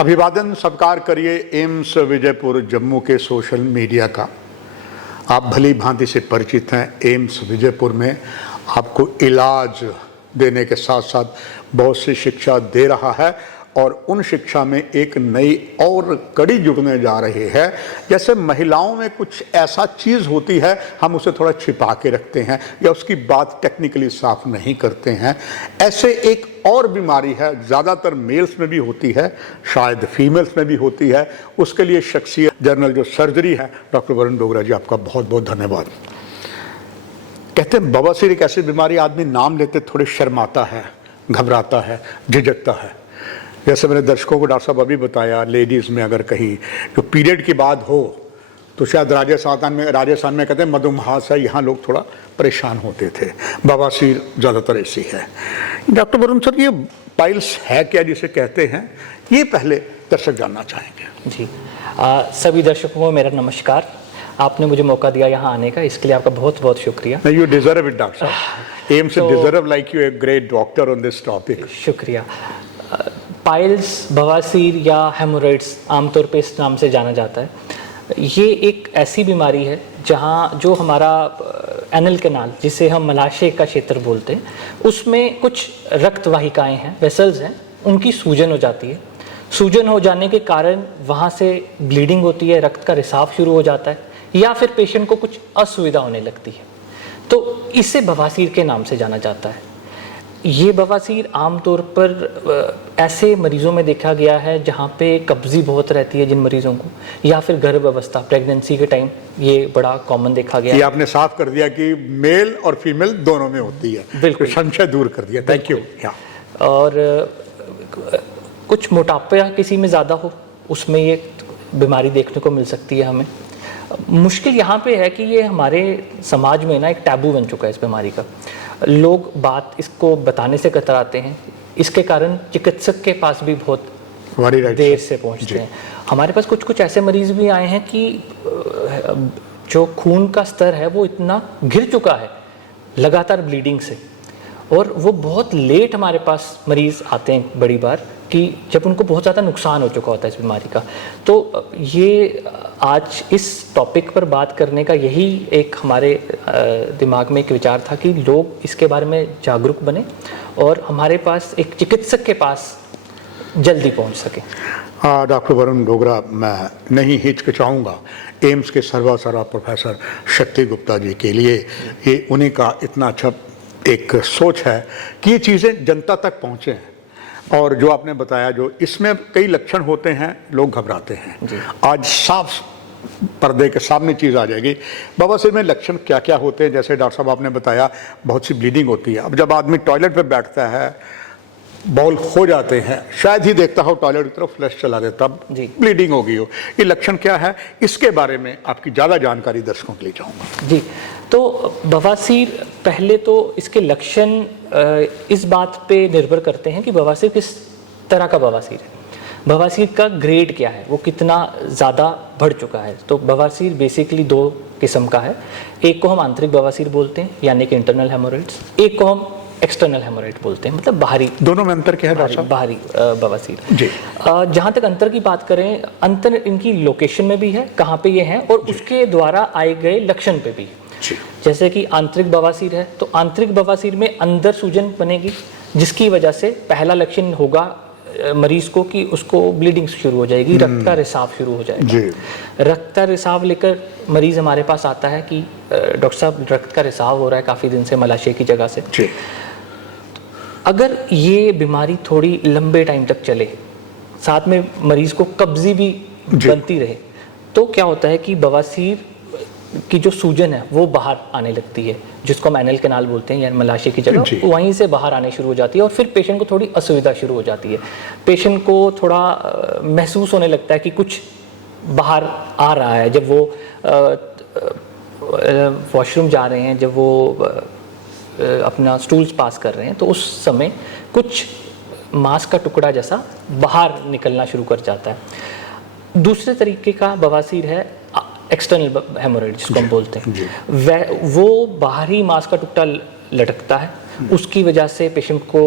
अभिवादन सत्कार करिए एम्स विजयपुर जम्मू के सोशल मीडिया का। आप भली भांति से परिचित हैं। एम्स विजयपुर में आपको इलाज देने के साथ साथ बहुत सी शिक्षा दे रहा है और उन शिक्षा में एक नई और कड़ी जुड़ने जा रही है। जैसे महिलाओं में कुछ ऐसा चीज़ होती है, हम उसे थोड़ा छिपा के रखते हैं या उसकी बात टेक्निकली साफ नहीं करते हैं। ऐसे एक और बीमारी है, ज़्यादातर मेल्स में भी होती है, शायद फीमेल्स में भी होती है। उसके लिए शख्सियत जनरल जो सर्जरी है, डॉक्टर वरुण डोगरा जी, आपका बहुत बहुत धन्यवाद। कहते हैं बवासीर एक ऐसी बीमारी, आदमी नाम लेते थोड़े शर्माता है, घबराता है, झिझकता है। जैसे मैंने दर्शकों को डॉक्टर साहब अभी बताया, लेडीज़ में अगर कहीं जो पीरियड की बात हो तो शायद राजस्थान में कहते हैं मधुमेह, यहाँ लोग थोड़ा परेशान होते थे। बवासीर ज़्यादातर ऐसी है। डॉक्टर वरुण सर, ये पाइल्स है क्या जिसे कहते हैं, ये पहले दर्शक जानना चाहेंगे। जी, सभी दर्शकों को मेरा नमस्कार। आपने मुझे मौका दिया यहाँ आने का, इसके लिए आपका बहुत बहुत शुक्रिया। यू डिजर्व इट डॉक्टर साहब। AIIMS deserve like U a great doctor on this topic. शुक्रिया। पाइल्स, बवासीर या हेमोरॉइड्स आमतौर पे इस नाम से जाना जाता है। ये एक ऐसी बीमारी है जहाँ जो हमारा एनल कैनाल, जिसे हम मलाशय का क्षेत्र बोलते हैं, उसमें कुछ रक्त वाहिकाएँ हैं, वेसल्स हैं, उनकी सूजन हो जाती है। सूजन हो जाने के कारण वहाँ से ब्लीडिंग होती है, रक्त का रिसाव शुरू हो जाता है या फिर पेशेंट को कुछ असुविधा होने लगती है, तो इसे बवासीर के नाम से जाना जाता है। ये बवासीर आमतौर पर ऐसे मरीजों में देखा गया है जहाँ पे कब्जी बहुत रहती है जिन मरीजों को, या फिर गर्भ अवस्था, प्रेगनेंसी के टाइम ये बड़ा कॉमन देखा गया है। ये आपने साफ कर दिया कि मेल और फीमेल दोनों में होती है। बिल्कुल, तो संशय दूर कर दिया। Thank you. और कुछ मोटापा किसी में ज़्यादा हो, उसमें ये बीमारी देखने को मिल सकती है हमें। मुश्किल यहाँ पे है कि ये हमारे समाज में ना एक टैबू बन चुका है इस बीमारी का। लोग बात इसको बताने से कतराते हैं, इसके कारण चिकित्सक के पास भी बहुत देर से पहुँचते हैं। हमारे पास कुछ ऐसे मरीज भी आए हैं कि जो खून का स्तर है वो इतना गिर चुका है लगातार ब्लीडिंग से, और वो बहुत लेट हमारे पास मरीज आते हैं बड़ी बार, कि जब उनको बहुत ज़्यादा नुकसान हो चुका होता है इस बीमारी का। तो ये आज इस टॉपिक पर बात करने का यही एक हमारे दिमाग में एक विचार था कि लोग इसके बारे में जागरूक बने और हमारे पास एक चिकित्सक के पास जल्दी पहुंच सके। डॉक्टर वरुण डोगरा, मैं नहीं हिचकिचाऊंगा एम्स के सर्वा प्रोफेसर शक्ति गुप्ता जी के लिए। ये उन्हीं का इतना अच्छा एक सोच है कि ये चीज़ें जनता तक पहुँचें। और जो आपने बताया, जो इसमें कई लक्षण होते हैं, लोग घबराते हैं। आज साफ पर्दे के सामने चीज़ आ जाएगी। बवासीर में लक्षण क्या क्या होते हैं? जैसे डॉक्टर साहब आपने बताया, बहुत सी ब्लीडिंग होती है। अब जब आदमी टॉयलेट पे बैठता है, बॉल हो जाते हैं, शायद ही देखता हो टॉयलेट की तरफ, फ्लश चला दे, तब ब्लीडिंग हो गई हो। ये लक्षण क्या है, इसके बारे में आपकी ज़्यादा जानकारी दर्शकों के लिए चाहूँगा। जी, तो बवासीर, पहले तो इसके लक्षण इस बात पे निर्भर करते हैं कि बवासीर किस तरह का बवासीर है, बवासीर का ग्रेड क्या है, वो कितना ज़्यादा बढ़ चुका है। तो बवासीर बेसिकली दो किस्म का है। एक को हम आंतरिक बवासीर बोलते हैं, यानी कि इंटरनल हेमोरॉइड्स। एक को हम एक्सटर्नल हेमोरॉइड बोलते हैं, मतलब बाहरी। दोनों में अंतर क्या है? बाहरी बवासीर जी। जहाँ तक अंतर की बात करें, अंतर इनकी लोकेशन में भी है, कहाँ पे ये है, और उसके द्वारा आए गए लक्षण पे भी। जैसे कि आंतरिक बवासीर है, तो आंतरिक बवासीर में अंदर सूजन बनेगी, जिसकी वजह से पहला लक्षण होगा मरीज को कि उसको ब्लीडिंग शुरू हो जाएगी, रक्त का रिसाव शुरू हो जाएगा। रक्त का रिसाव लेकर मरीज हमारे पास आता है कि डॉक्टर साहब, रक्त का रिसाव हो रहा है काफ़ी दिन से मलाशय की जगह से। अगर ये बीमारी थोड़ी लंबे टाइम तक चले, साथ में मरीज को कब्जी भी बनती रहे, तो क्या होता है कि बवासीर की जो सूजन है वो बाहर आने लगती है, जिसको हम एनल कैनाल बोलते हैं, यानी मलाशय की जगह, वहीं से बाहर आने शुरू हो जाती है और फिर पेशेंट को थोड़ी असुविधा शुरू हो जाती है। पेशेंट को थोड़ा महसूस होने लगता है कि कुछ बाहर आ रहा है। जब वो वॉशरूम जा रहे हैं, जब वो अपना स्टूल्स पास कर रहे हैं, तो उस समय कुछ मांस का टुकड़ा जैसा बाहर निकलना शुरू कर जाता है। दूसरे तरीके का बवासीर है एक्सटर्नल हेमोरॉइड, जिसको हम बोलते हैं। वो बाहरी मांस का टुकड़ा लटकता है, उसकी वजह से पेशेंट को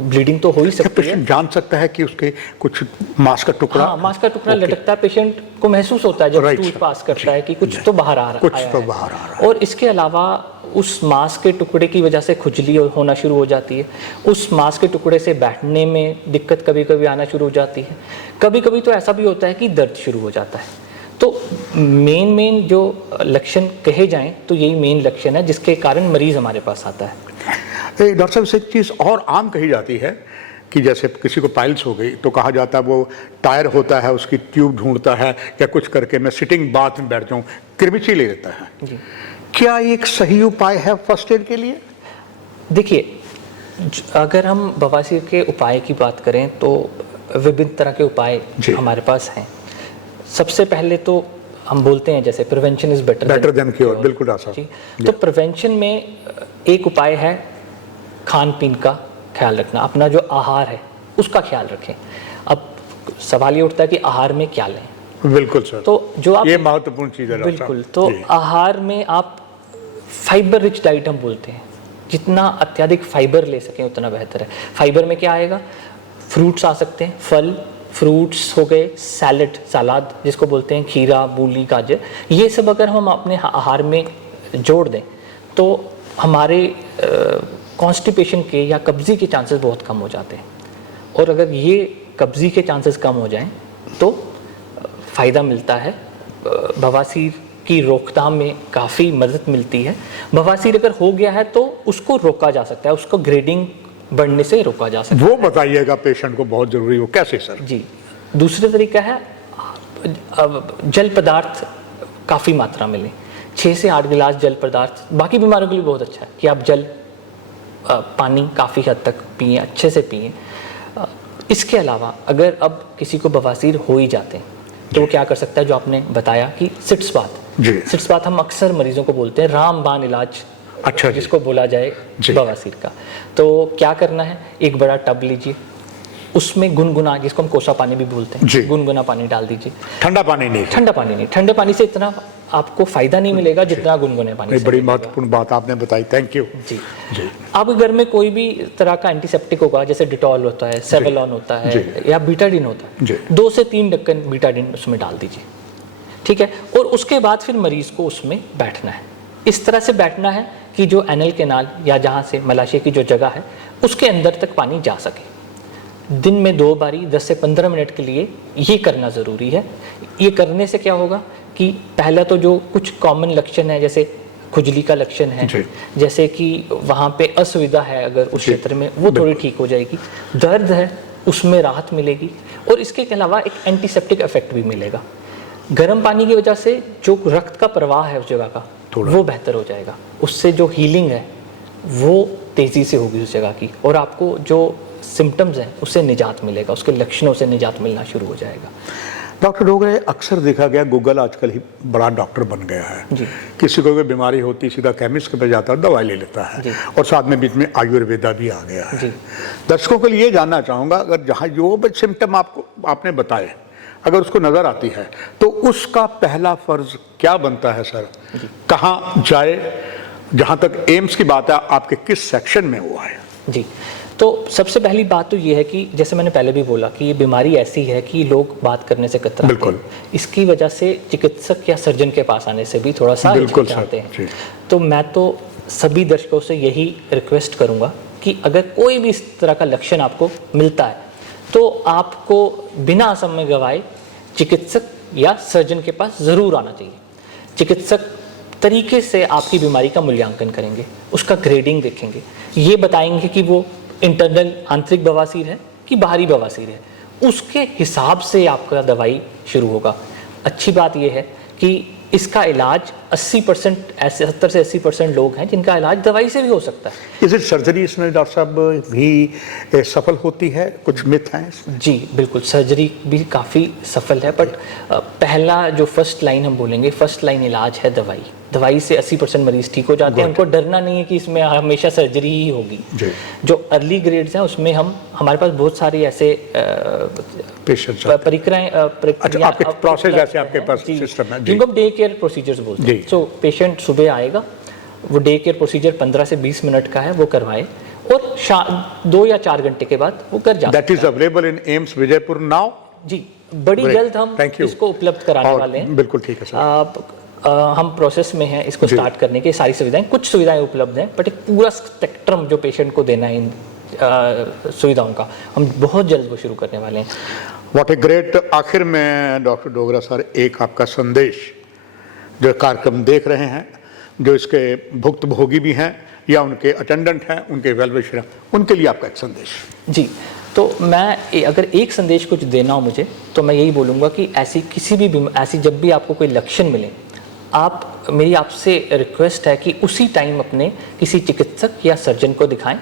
ब्लीडिंग तो हो ही क्या सकती है। पेशेंट जान सकता है कि उसके कुछ मांस का टुकड़ा? हाँ, मांस का टुकड़ा लटकता है, पेशेंट को महसूस होता है जब Right, टूथ sir. पास करता है कि कुछ तो बाहर आ रहा कुछ आया तो है। बाहर आ रहा और इसके अलावा उस मांस के टुकड़े की वजह से खुजली होना शुरू हो जाती है, उस मांस के टुकड़े से बैठने में दिक्कत कभी कभी आना शुरू हो जाती है, कभी कभी तो ऐसा भी होता है कि दर्द शुरू हो जाता है। तो मेन जो लक्षण कहे जाएं तो यही मेन लक्षण है जिसके कारण मरीज हमारे पास आता है। डॉक्टर साहब, एक चीज़ और आम कही जाती है कि जैसे किसी को पाइल्स हो गई तो कहा जाता है वो टायर होता है, उसकी ट्यूब ढूंढता है या कुछ करके मैं सिटिंग बाथ में बैठ जाऊं, किरमिची ले लेता है। जी। क्या एक सही उपाय है फर्स्ट एड के लिए? देखिए, अगर हम बवासीर के उपाय की बात करें तो विभिन्न तरह के उपाय जी। हमारे पास हैं। सबसे पहले तो हम बोलते हैं जैसे prevention is better than cure, बिल्कुल डॉक्टर जी। साहब। तो प्रिवेंशन में एक उपाय है खान पीन का ख्याल रखना, अपना जो आहार है उसका ख्याल रखें। अब सवाल ये उठता है कि आहार में क्या लें। बिल्कुल सर, तो जो आप ये महत्वपूर्ण चीज़ है डॉक्टर साहब। बिल्कुल, तो जी। आहार में आप फाइबर रिच डाइट हम बोलते हैं, जितना अत्यधिक फाइबर ले सकें उतना बेहतर है। फाइबर में क्या आएगा? फ्रूट्स आ सकते हैं, फल, फ्रूट्स हो गए, सलाद जिसको बोलते हैं, खीरा, मूली, गाजर, ये सब अगर हम अपने आहार में जोड़ दें तो हमारे कॉन्स्टिपेशन के या कब्जी के चांसेस बहुत कम हो जाते हैं। और अगर ये कब्जी के चांसेस कम हो जाएं तो फ़ायदा मिलता है, बवासीर की रोकथाम में काफ़ी मदद मिलती है। बवासीर अगर हो गया है तो उसको रोका जा सकता है, उसको ग्रेडिंग बढ़ने से रोका जा सकता है। वो बताइएगा पेशेंट को, बहुत जरूरी हो। कैसे सर? जी, दूसरा तरीका है जल पदार्थ काफ़ी मात्रा में लें, 6 से 8 गिलास जल पदार्थ बाकी बीमारियों के लिए बहुत अच्छा है कि आप पानी काफ़ी हद तक पिएं, अच्छे से पिएं। इसके अलावा अगर अब किसी को बवासीर हो ही जाते हैं तो वो क्या कर सकता है, जो आपने बताया कि सिट्स बाथ। जी। सिट्स बाथ हम अक्सर मरीजों को बोलते हैं रामबाण इलाज, अच्छा जी। जिसको बोला जाए जी। बवासीर का। तो क्या करना है, एक बड़ा टब लीजिए, उसमें गुनगुना, जिसको हम कोसा पानी भी बोलते जी। हैं, गुनगुना पानी डाल दीजिए। ठंडा पानी नहीं? ठंडा पानी नहीं, ठंडे पानी से इतना आपको फायदा नहीं मिलेगा जितना गुनगुने पानी से बड़ी मिलेगा। महत्वपूर्ण बात आपने बताई, थैंक यू। जी। जी। आपके घर में कोई भी तरह का एंटीसेप्टिक होगा, जैसे डिटॉल होता है, सेवलॉन होता है जी। या बीटाडिन होता है, जी। 2 से 3 ढक्कन बीटाडिन उसमें डाल दीजिए, ठीक है। और उसके बाद फिर मरीज को उसमें बैठना है, इस तरह से बैठना है कि जो एनल केनाल या जहाँ से मलाशय की जो जगह है उसके अंदर तक पानी जा सके। दिन में 2 बारी 10 से 15 मिनट के लिए ये करना ज़रूरी है। ये करने से क्या होगा कि पहला तो जो कुछ कॉमन लक्षण है, जैसे खुजली का लक्षण है, जी। जैसे कि वहाँ पे असुविधा है अगर उस क्षेत्र में, वो थोड़ी ठीक हो जाएगी। दर्द है उसमें राहत मिलेगी और इसके अलावा एक एंटीसेप्टिक इफेक्ट भी मिलेगा। गर्म पानी की वजह से जो रक्त का प्रवाह है उस जगह का वो बेहतर हो जाएगा, उससे जो हीलिंग है वो तेज़ी से होगी उस जगह की, और आपको जो सिम्टम्स हैं उससे निजात मिलेगा, उसके लक्षणों से निजात मिलना शुरू हो जाएगा। डॉक्टर डोगरे, अक्सर देखा गया गूगल आजकल ही बड़ा डॉक्टर बन गया है जी। किसी को कोई बीमारी होती सीधा केमिस्ट के पास जाता है, दवाई ले लेता है, जी। और साथ में बीच में आयुर्वेदा भी आ गया है। जी। दर्शकों के लिए जानना चाहूँगा, अगर जहाँ जो भी सिम्टम आपने बताए अगर उसको नज़र आती है तो उसका पहला फर्ज क्या बनता है सर? कहाँ जाए? जहाँ तक एम्स की बात है, आपके किस सेक्शन में हुआ है? जी, तो सबसे पहली बात तो ये है कि जैसे मैंने पहले भी बोला कि ये बीमारी ऐसी है कि लोग बात करने से कतराते हैं। बिल्कुल। इसकी वजह से चिकित्सक या सर्जन के पास आने से भी थोड़ा सा बिल्कुल हिचकिचाते सर, जी। हैं। तो मैं तो सभी दर्शकों से यही रिक्वेस्ट करूंगा कि अगर कोई भी इस तरह का लक्षण आपको मिलता है तो आपको बिना समय गवाए चिकित्सक या सर्जन के पास ज़रूर आना चाहिए। चिकित्सक तरीके से आपकी बीमारी का मूल्यांकन करेंगे, उसका ग्रेडिंग देखेंगे, ये बताएंगे कि वो इंटरनल आंतरिक बवासीर है कि बाहरी बवासीर है, उसके हिसाब से आपका दवाई शुरू होगा। अच्छी बात यह है कि इसका इलाज 80% ऐसे 70 से 80% लोग हैं जिनका इलाज दवाई से भी हो सकता है। इस सर्जरी इसमें डॉक्टर साहब भी सफल होती है? कुछ मिथ हैं इसमें? जी बिल्कुल, सर्जरी भी काफ़ी सफल है, बट पहला जो फर्स्ट लाइन हम बोलेंगे, फर्स्ट लाइन इलाज है दवाई। दवाई से 80% मरीज ठीक हो जाते हैं, उनको डरना नहीं है कि इसमें हमेशा सर्जरी ही होगी। जो अर्ली ग्रेड्स हैं उसमें हमारे पास बहुत सारी ऐसे पेशेंट्स प्रक्रिया आपके प्रोसेस ऐसे आपके पास सिस्टम है जिनको हम डे केयर प्रोसीजर्स बोलते हैं। सो पेशेंट सुबह आएगा, वो डे केयर प्रोसीजर 15 से 20 मिनट का है, वो करवाए और 2 या 4 घंटे के बाद वो घर जा that is available in AIIMS Vijaypur now. जी, बड़ी Great. जल्द हम Thank you. इसको उपलब्ध कराने और वाले हैं। बिल्कुल ठीक है सर। हम प्रोसेस में हैं इसको स्टार्ट करने की। सारी सुविधाएं, कुछ सुविधाएं उपलब्ध हैं, बट एक पूरा स्पेक्ट्रम जो पेशेंट को देना है इन सुविधाओं का, हम बहुत जल्द वो शुरू करने वाले हैं। What a great. आखिर में डॉक्टर डोगरा सर, एक आपका संदेश, जो कार्यक्रम देख रहे हैं, जो इसके भुक्तभोगी भी हैं या उनके अटेंडेंट हैं, उनके वेल विशर हैं, उनके लिए आपका एक संदेश। जी, तो मैं अगर एक संदेश कुछ देना हो मुझे, तो मैं यही बोलूँगा कि ऐसी किसी भी ऐसी जब भी आपको कोई लक्षण मिले, मेरी आपसे रिक्वेस्ट है कि उसी टाइम अपने किसी चिकित्सक या सर्जन को दिखाएं।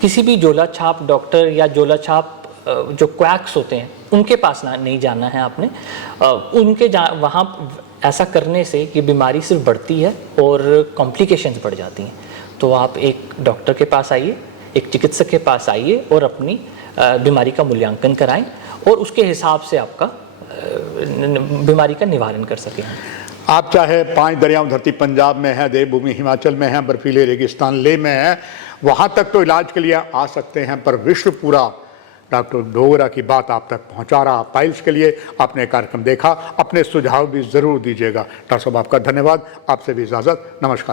किसी भी झोला छाप डॉक्टर या झोला छाप जो क्वैक्स होते हैं उनके पास नहीं जाना है आपने। वहाँ ऐसा करने से ये बीमारी सिर्फ बढ़ती है और कॉम्प्लिकेशंस बढ़ जाती हैं। तो आप एक डॉक्टर के पास आइए, एक चिकित्सक के पास आइए और अपनी बीमारी का मूल्यांकन कराएं और उसके हिसाब से आपका बीमारी का निवारण कर सकें। आप चाहे 5 दरियाओं धरती पंजाब में है, देवभूमि हिमाचल में है, बर्फीले रेगिस्तान लेह में है, वहाँ तक तो इलाज के लिए आ सकते हैं, पर विश्व पूरा डॉक्टर डोगरा की बात आप तक पहुँचा रहा। पाइल्स के लिए आपने कार्यक्रम देखा, अपने सुझाव भी ज़रूर दीजिएगा। डॉक्टर साहब आपका धन्यवाद। आपसे भी इजाज़त, नमस्कार।